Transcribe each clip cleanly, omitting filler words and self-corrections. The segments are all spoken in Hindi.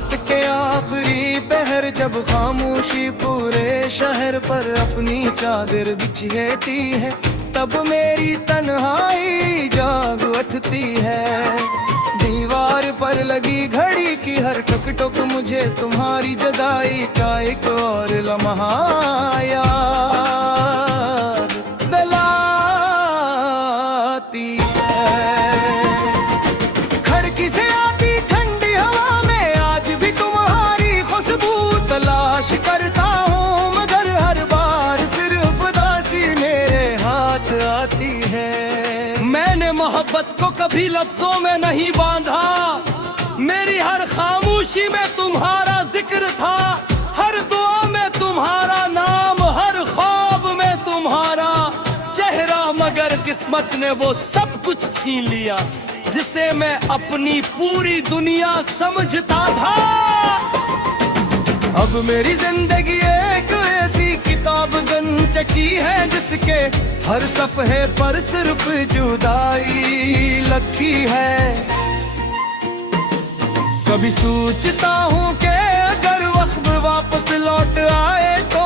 रात के आखिरी पहर जब खामोशी पूरे शहर पर अपनी चादर बिछेती है, तब मेरी तन्हाई जाग उठती है। दीवार पर लगी घड़ी की हर टुक टुक मुझे तुम्हारी जुदाई का एक और लम्हा याद दिलाती है। खिड़की से आती ठंडी हवा में आज भी तुम्हारी खुशबू तलाश करता हूँ, मगर हर बार सिर्फ उदासी मेरे हाथ आती है। मैंने मोहब्बत को कभी लफ्जों में नहीं बांधा, मेरी हर खामोशी में तुम्हारा जिक्र था, हर दुआ में तुम्हारा नाम, हर ख्वाब में तुम्हारा चेहरा, मगर किस्मत ने वो सब कुछ छीन लिया जिसे मैं अपनी पूरी दुनिया समझता था। अब मेरी जिंदगी एक ऐसी किताब बन चुकी है जिसके हर सफ़े पर सिर्फ जुदाई लिखी है। कभी सोचता हूँ कि अगर वक्त वापस लौट आए तो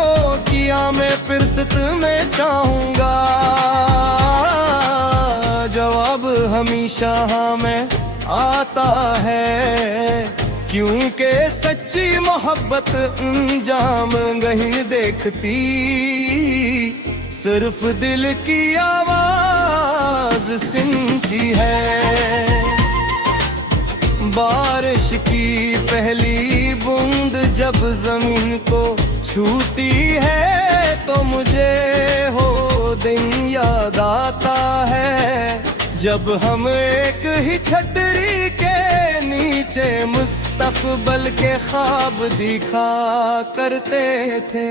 किया मैं फिर से तुम्हें चाहूँगा। जवाब हमेशा हाँ में आता है, क्योंकि सच्ची मोहब्बत अंजाम नहीं देखती, सिर्फ दिल की आवाज सुनती है। बारिश की पहली बूंद जब जमीन को छूती है तो मुझे वो दिन याद आता है जब हम एक ही छतरी के नीचे मुस्तकबल के ख्वाब दिखा करते थे।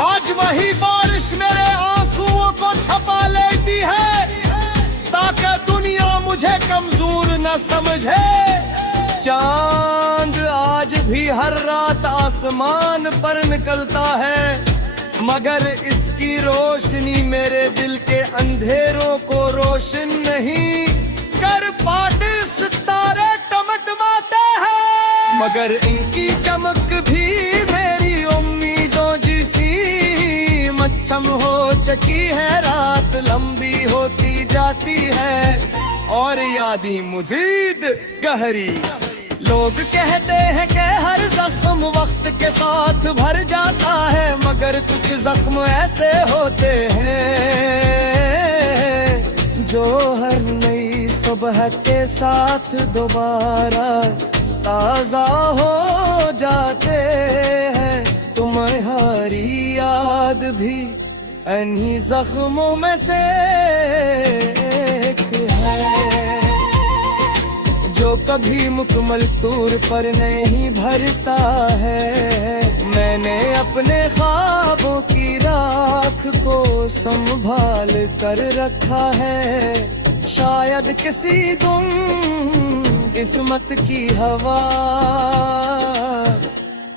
आज वही बारिश मेरे आंसुओं को छपा लेती है ताकि दुनिया मुझे कमजोर न समझे। चांद आज भी हर रात आसमान पर निकलता है, मगर इसकी रोशनी मेरे दिल के अंधेरों को रोशन नहीं कर पाते। सितारे टमटमाते हैं, मगर इनकी चमक भी मेरी उम्मीदों जैसी मच्छम हो चुकी है। रात लंबी होती जाती है और यादें मुजीद गहरी। लोग कहते हैं कि हर जख्म वक्त के साथ भर जाता है, मगर कुछ जख्म ऐसे होते हैं जो हर नई सुबह के साथ दोबारा ताजा हो जाते हैं। तुम्हारी याद भी इन्हीं जख्मों में से एक है जो कभी मुकम्मल तौर पर नहीं भरता है। मैंने अपने ख्वाबों की राख को संभाल कर रखा है, शायद किसी गुम किस्मत की हवा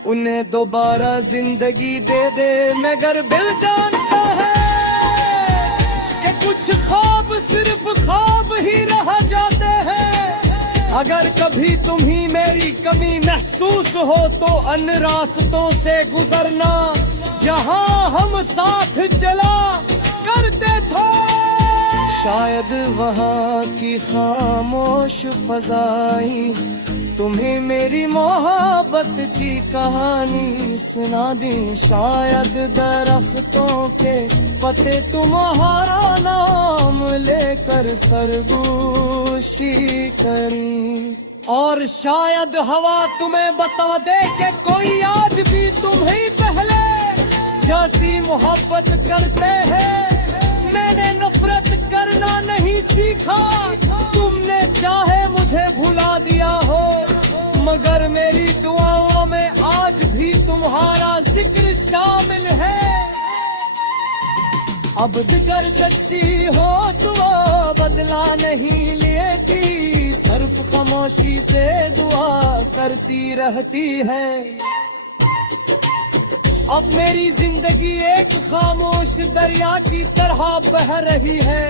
उन्हें दोबारा जिंदगी दे दे। मगर दिल जानता है कि कुछ ख्वाब सिर्फ ख्वाब ही रह जाते हैं। अगर कभी तुम्हें मेरी कमी महसूस हो तो अन रास्तों से गुजरना जहां हम साथ चला करते थे। शायद वहाँ की खामोश फजाई तुम्हें मेरी मोहब्बत की कहानी सुना दी। शायद दरख्तों के पत्ते तुम्हारा नाम लेकर सरगोशी करी, और शायद हवा तुम्हें बता दे कि कोई आज भी तुम्हें पहले जैसी मोहब्बत करते हैं। मैंने नफरत करना नहीं सीखा, तुमने चाहे मुझे भुला दिया हो, मगर मेरी दुआओं में आज भी तुम्हारा जिक्र शामिल है। अब जिगर सच्ची हो तो बदला नहीं लेती, सिर्फ खामोशी से दुआ करती रहती है। अब मेरी जिंदगी एक खामोश दरिया की तरह बह रही है।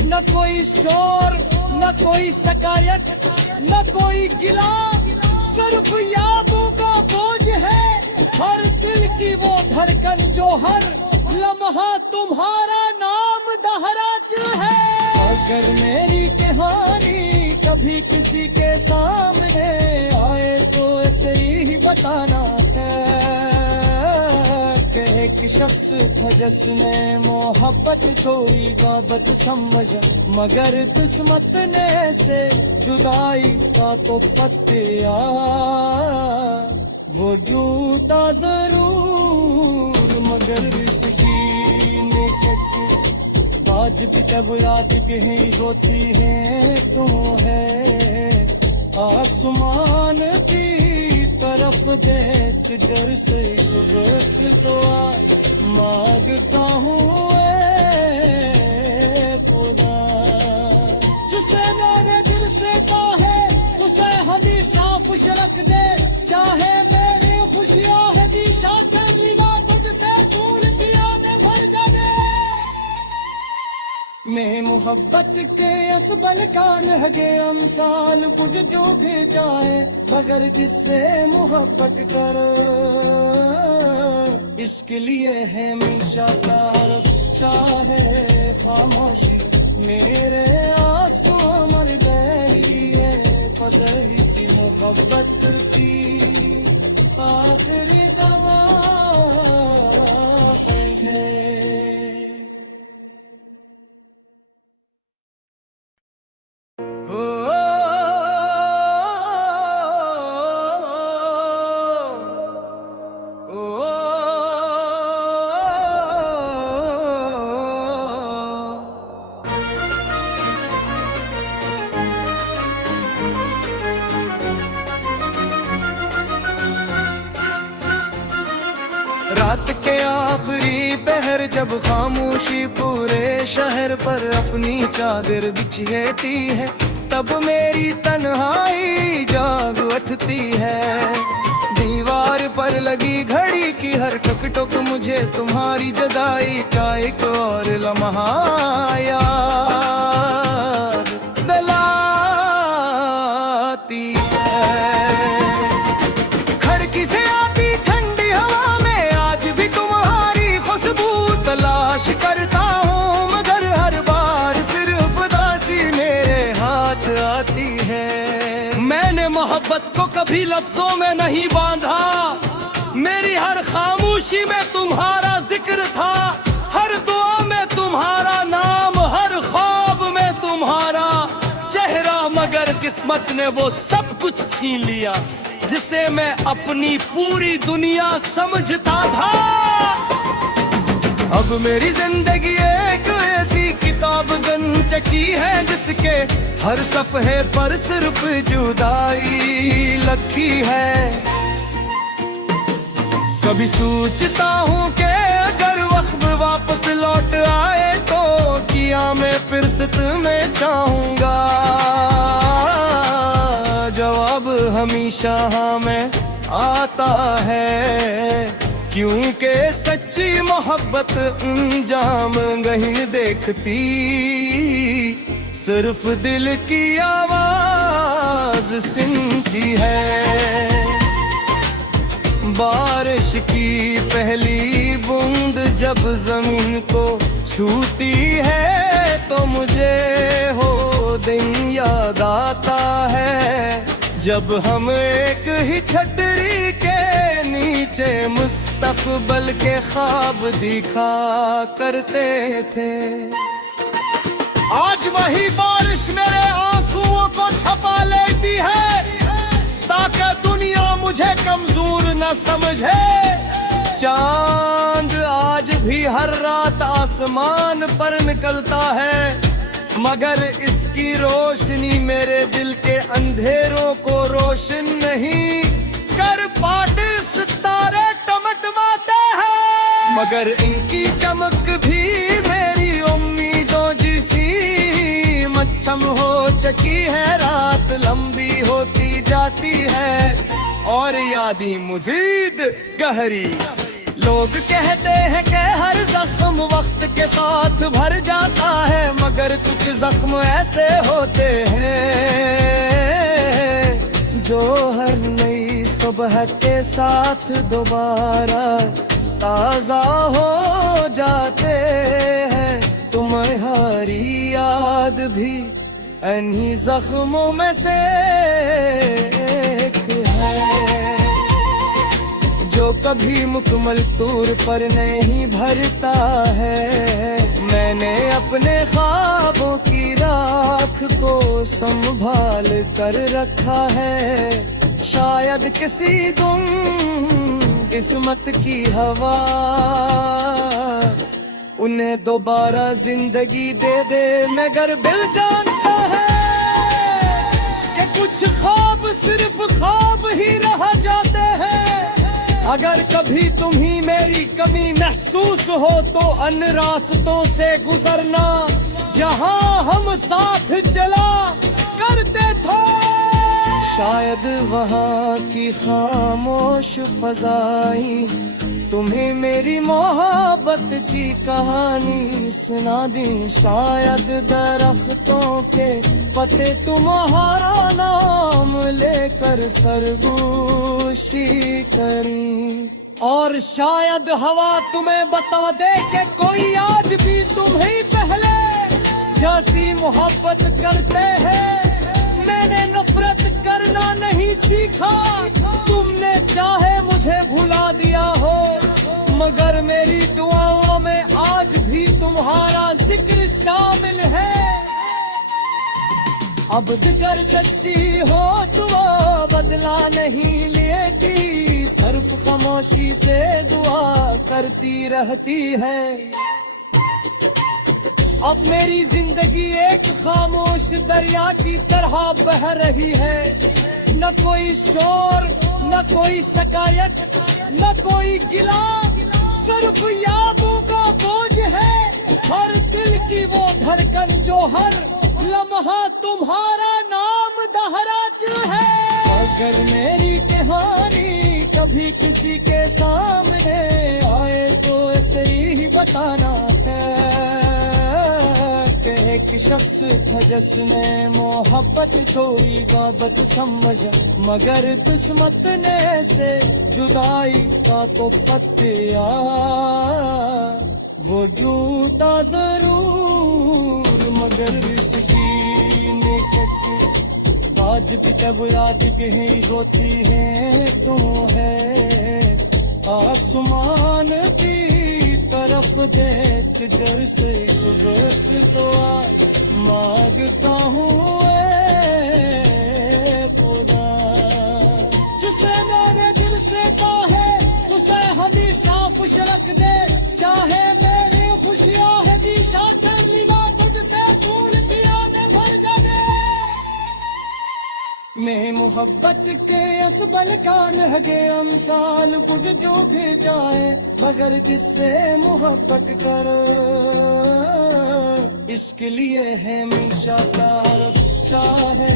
न कोई शोर, न कोई शिकायत, न कोई गिला, सिर्फ यादों का बोझ है, हर दिल की वो धड़कन जो हर लम्हा तुम्हारा नाम दोहराती है। अगर मेरी कहानी कभी किसी के सामने आए तो ऐसे ही बताना है कि एक शख्स था जिसने मोहब्बत छोड़ी बाबत समझा, मगर किस्मत ने ऐसे जुदाई का तो फतिया। वो जूता जरूर मगर इसकी निकट आज भी जब रात कहीं होती है तो है आसमान की तरफ देख डर से सुबह तो मांगता हूँ खुदा, जिसे मैंने दिल से चाहे उसे हमेशा खुश रख दे, चाहे मेरी खुशियाँ है दिशा तेरी बात तुझसे दूर दिया ने भर जाने। मैं मोहब्बत के असबल कान हगे अमसाल कुछ जो भी जाए, मगर जिससे मोहब्बत करो इसके लिए है हमेशा प्यार, चाहे खामोशी मेरे आंसू मर गई है, फजही सी मोहब्बत की आखिरी दवा है। रात के आखिरी पहर जब खामोशी पूरे शहर पर अपनी चादर बिछेती है, तब मेरी तन्हाई जाग उठती है। दीवार पर लगी घड़ी की हर टुक टुक मुझे तुम्हारी जुदाई का एक और लम्हा याद दिलाती है। खिड़की से आती ठंडी हवा में आज भी तुम्हारी खुशबू तलाश करता हूँ, मगर हर बार सिर्फ दासी मेरे हाथ आती है। मैंने मोहब्बत को कभी लफ्जों में नहीं बांधा, मेरी हर खामोशी में तुम्हारा जिक्र था, हर दुआ में तुम्हारा नाम, हर ख्वाब में तुम्हारा चेहरा, मगर किस्मत ने वो सब कुछ छीन लिया जिसे मैं अपनी पूरी दुनिया समझता था। अब मेरी जिंदगी एक ऐसी किताब बन चुकी है जिसके हर सफ़े पर सिर्फ जुदाई लिखी है। कभी सोचता हूँ कि अगर वक्त वापस लौट आए तो किया मैं फिरसत में चाहूँगा, जवाब हमेशा हाँ में आता है, क्योंकि सच्ची मोहब्बत अंजाम नहीं देखती, सिर्फ दिल की आवाज सुनती है। बारिश की पहली बूंद जब जमीन को छूती है तो मुझे हो दिन याद आता है, जब हम एक ही छतरी के नीचे मुस्तकबल के ख्वाब दिखा करते थे। आज वही बारिश मेरे आंसुओं को छपा लेती है ताकि दुनिया मुझे कमजोर न समझे। चांद आज भी हर रात आसमान पर निकलता है, मगर इसकी रोशनी मेरे दिल के अंधेरों को रोशन नहीं कर पाते। सितारे टमटमाते हैं मगर इनकी चमक भी मेरी उम्मीदों जैसी मच्छम हो चुकी है। रात लंबी होती जाती है और यादें मुजीद गहरी। लोग कहते हैं कि हर जख्म वक्त के साथ भर जाता है, मगर कुछ जख्म ऐसे होते हैं जो हर नहीं सुबह के साथ दोबारा ताजा हो जाते हैं। तुम्हारी याद भी इन्हीं जख्मों में से एक है, जो कभी मुकम्मल तौर पर नहीं भरता है। मैंने अपने ख्वाबों की राख को संभाल कर रखा है। शायद किसी दिन किस्मत की हवा उन्हें दोबारा जिंदगी दे दे, मगर दिल जानता है कि कुछ ख्वाब सिर्फ ख्वाब ही रह जाते हैं। अगर कभी तुम्हें मेरी कमी महसूस हो तो अन रास्तों से गुजरना जहां हम साथ चला करते थे। शायद वहाँ की खामोश फजाई तुम्हें मेरी मोहब्बत की कहानी सुना दी। शायद दरख्तों के पत्ते तुम्हारा नाम लेकर सरगोशी करी, और शायद हवा तुम्हें बता दे कि कोई आज भी तुम्हें पहले जैसी मोहब्बत करते हैं। मैंने नफरत करना नहीं सीखा, तुमने चाहे मुझे भुला दिया हो, मगर मेरी दुआओं में आज भी तुम्हारा जिक्र शामिल है। अब जिगर सच्ची हो तो बदला नहीं लेती, सिर्फ खामोशी से दुआ करती रहती है। अब मेरी जिंदगी एक खामोश दरिया की तरह बह रही है। न कोई शोर, न कोई शिकायत, न कोई गिला, सिर्फ यादों का बोझ है। हर दिल की वो धड़कन जो हर लम्हा तुम्हारा नाम दोहराती है। अगर मेरी कहानी कभी किसी के सामने आए तो ऐसे ही बताना है कि एक शख्स था जिसने मोहब्बत छोड़ी बाबत समझा, मगर किस्मत ने से जुदाई का तो दिया। वो जूता जरूर मगर इसकी निकट आज भी जब रात कहीं होती है तो है आसमान की तरफ देख घर से वक्त तो मांगता हूँ खुदा, जिसे मैंने दिल से कहा है उसे हमेशा खुश रख दे। चाहे मेरी खुशियाँ है दिशा करनी बात तुझसे दूर दिया ने भर जाने। मैं मोहब्बत के असबल कान हगे अमसाल कुछ जो भी जाए, मगर जिससे मोहब्बत करो इसके लिए है हमेशा प्यार। चाहे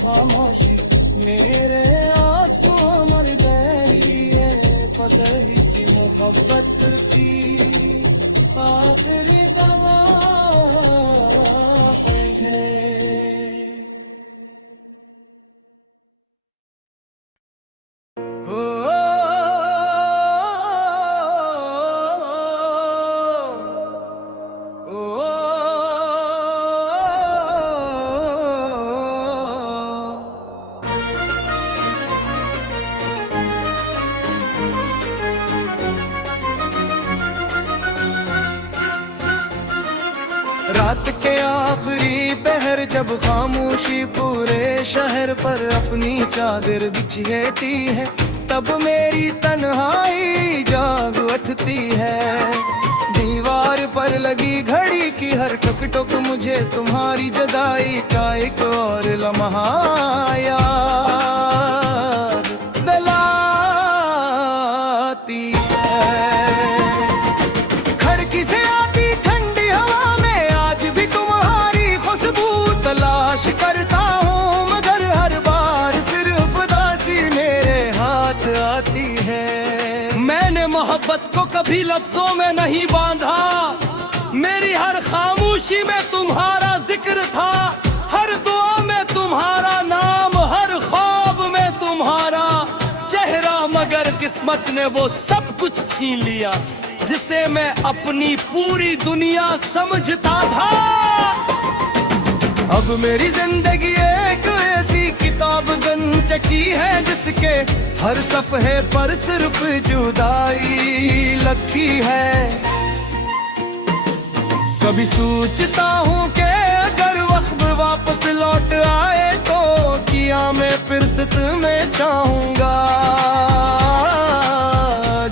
खामोशी मेरे आंसू मर गई है, पता ही सी मोहब्बत की आखिरी दवा है। रात के आखिरी पहर जब खामोशी पूरे शहर पर अपनी चादर बिछेती है, तब मेरी तन्हाई जाग उठती है। दीवार पर लगी घड़ी की हर टुक टुक मुझे तुम्हारी जुदाई का एक और लम्हा याद दिलाती है। खिड़की से आती ठंडी हवा में आज भी तुम्हारी खुशबू तलाश करता हूँ, मगर हर बार सिर्फ दासी मेरे हाथ आती है। मैंने मोहब्बत को कभी लफ्जों में नहीं बांधा, मेरी हर खामोशी में तुम्हारा जिक्र था। हर दुआ में तुम्हारा नाम, हर ख्वाब में तुम्हारा चेहरा किस्मत ने वो सब कुछ छीन लिया जिसे मैं अपनी पूरी दुनिया समझता था। अब मेरी जिंदगी एक ऐसी किताब बन चुकी है जिसके हर सफ़े पर सिर्फ जुदाई लिखी है। कभी सोचता हूँ कि अगर वक्त वापस लौट आए तो किया मैं फिरसत में चाहूँगा।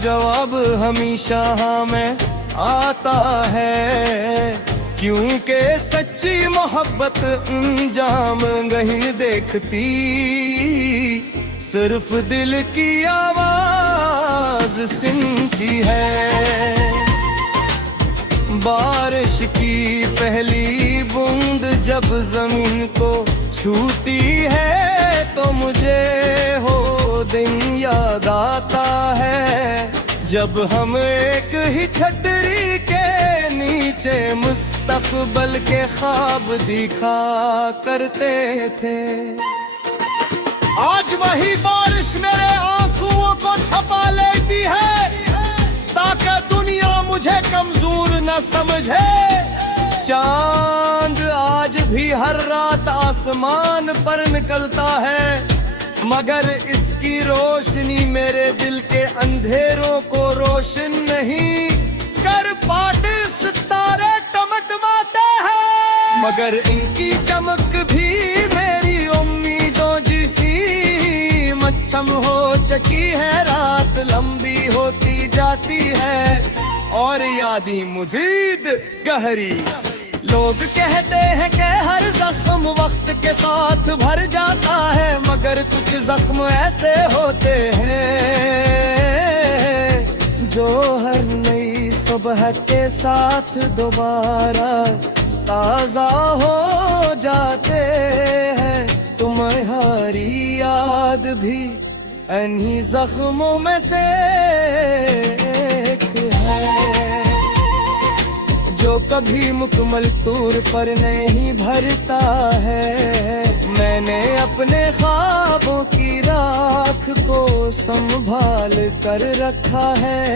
जवाब हमेशा हाँ में आता है, क्योंकि सच्ची मोहब्बत अंजाम नहीं देखती, सिर्फ दिल की आवाज सुनती है। बारिश की पहली बूंद जब जमीन को छूती है तो मुझे वो दिन याद आता है जब हम एक ही छतरी के नीचे मुस्तकबल के ख्वाब दिखा करते थे। आज वही बारिश मेरे आंसुओं को छपा लेती है ताकि दुनिया मुझे कमजोर न समझे। चांद आज भी हर रात आसमान पर निकलता है, मगर इसकी रोशनी मेरे दिल के अंधेरों को रोशन नहीं कर पाते। सितारे टमटमाते हैं मगर इनकी चमक भी मेरी उम्मीदों जैसी मच्छम हो चुकी है। रात लंबी होती जाती है और यादें मुजीद गहरी। लोग कहते हैं कि हर जख्म वक्त के साथ भर जाता है, मगर कुछ जख्म ऐसे होते हैं जो हर नई सुबह के साथ दोबारा ताजा हो जाते हैं। तुम्हारी याद भी इन्हीं जख्मों में से एक है जो कभी मुकम्मल तौर पर नहीं भरता है। मैंने अपने ख्वाबों की राख को संभाल कर रखा है,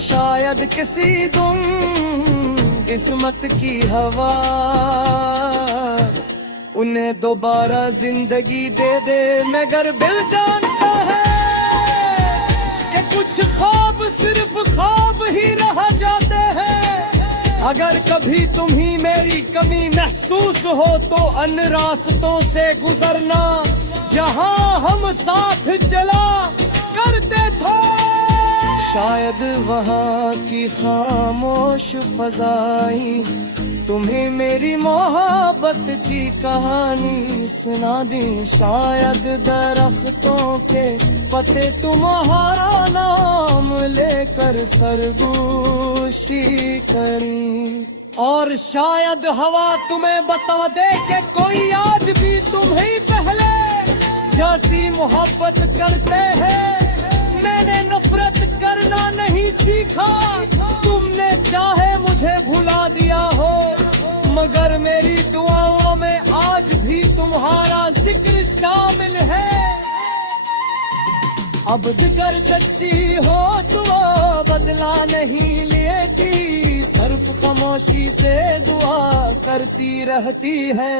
शायद किसी दिन किस्मत की हवा उन्हें दोबारा जिंदगी दे दे। मगर दिल जानता है कि कुछ ख्वाब सिर्फ ख्वाब ही रह जाते हैं। अगर कभी तुम्हें मेरी कमी महसूस हो तो अन रास्तों से गुजरना जहां हम साथ चला करते थे। शायद वहां की खामोश फजाई तुम्हें मेरी मोहब्बत की कहानी सुना दी। शायद दरख्तों के पत्ते तुम्हारा नाम लेकर सरगोशी करी, और शायद हवा तुम्हें बता दे कि कोई आज भी तुम्हें पहले जैसी मोहब्बत करते हैं। मैंने नफरत करना नहीं सीखा, तुमने चाहे मुझे भुला दिया हो, मगर मेरी दुआओं में आज भी तुम्हारा जिक्र शामिल है। अब जिगर सच्ची हो तो बदला नहीं लेती, सिर्फ खामोशी से दुआ करती रहती है।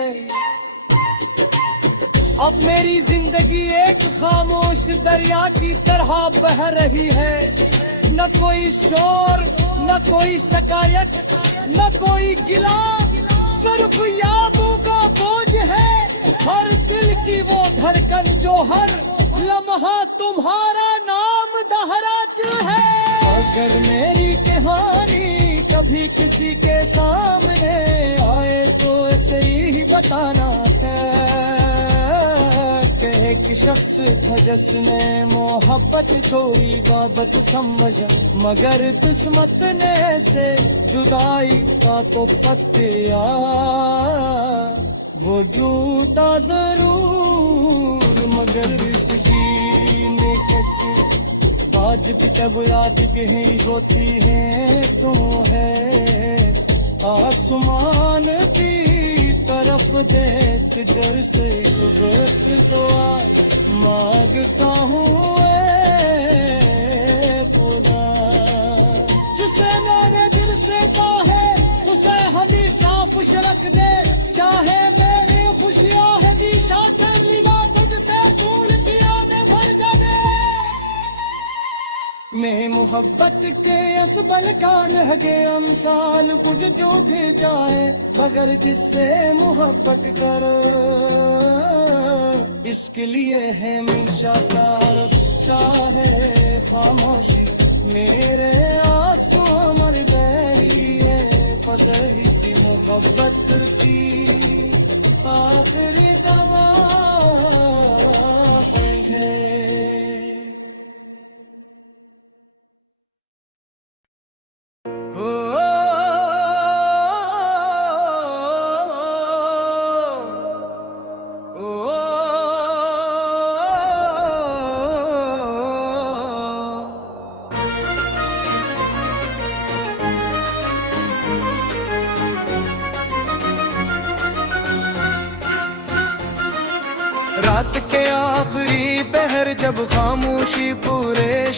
अब मेरी जिंदगी एक खामोश दरिया की तरह बह रही है। न कोई शोर, न कोई शिकायत, न कोई गिला, सिर्फ यादों का बोझ है। हर दिल की वो धड़कन जो हर लम्हा तुम्हारा नाम दोहराती है। अगर मेरी कहानी कभी किसी के सामने आए तो ऐसे ही बताना है कि एक शख्स था जिसने मोहब्बत छोड़ी बाबत समझा, मगर किस्मत ने से जुदाई का तो फतिया वो जूता जरूर, मगर इसकी निकट आज भी जब रात कहीं होती है तो है आसमान की तरफ देख कर से दुआ, मांगता हूँ ए खुदा, जिसे मैंने दिल से चाहे उसे हमेशा खुश रख दे, चाहे मेरी खुशियाँ है दिशा तेरी बात तुझसे दूर दिया में भर जाने। मैं मोहब्बत के असबल का लहगे अमसाल कुछ जो भी जाए, मगर जिससे मोहब्बत करो इसके लिए है हमेशा प्यार, चाहे खामोशी मेरे आंसू मर गई है, बस इसी मोहब्बत की आखिरी दवा है। रात के आखिरी पहर जब खामोशी पूरे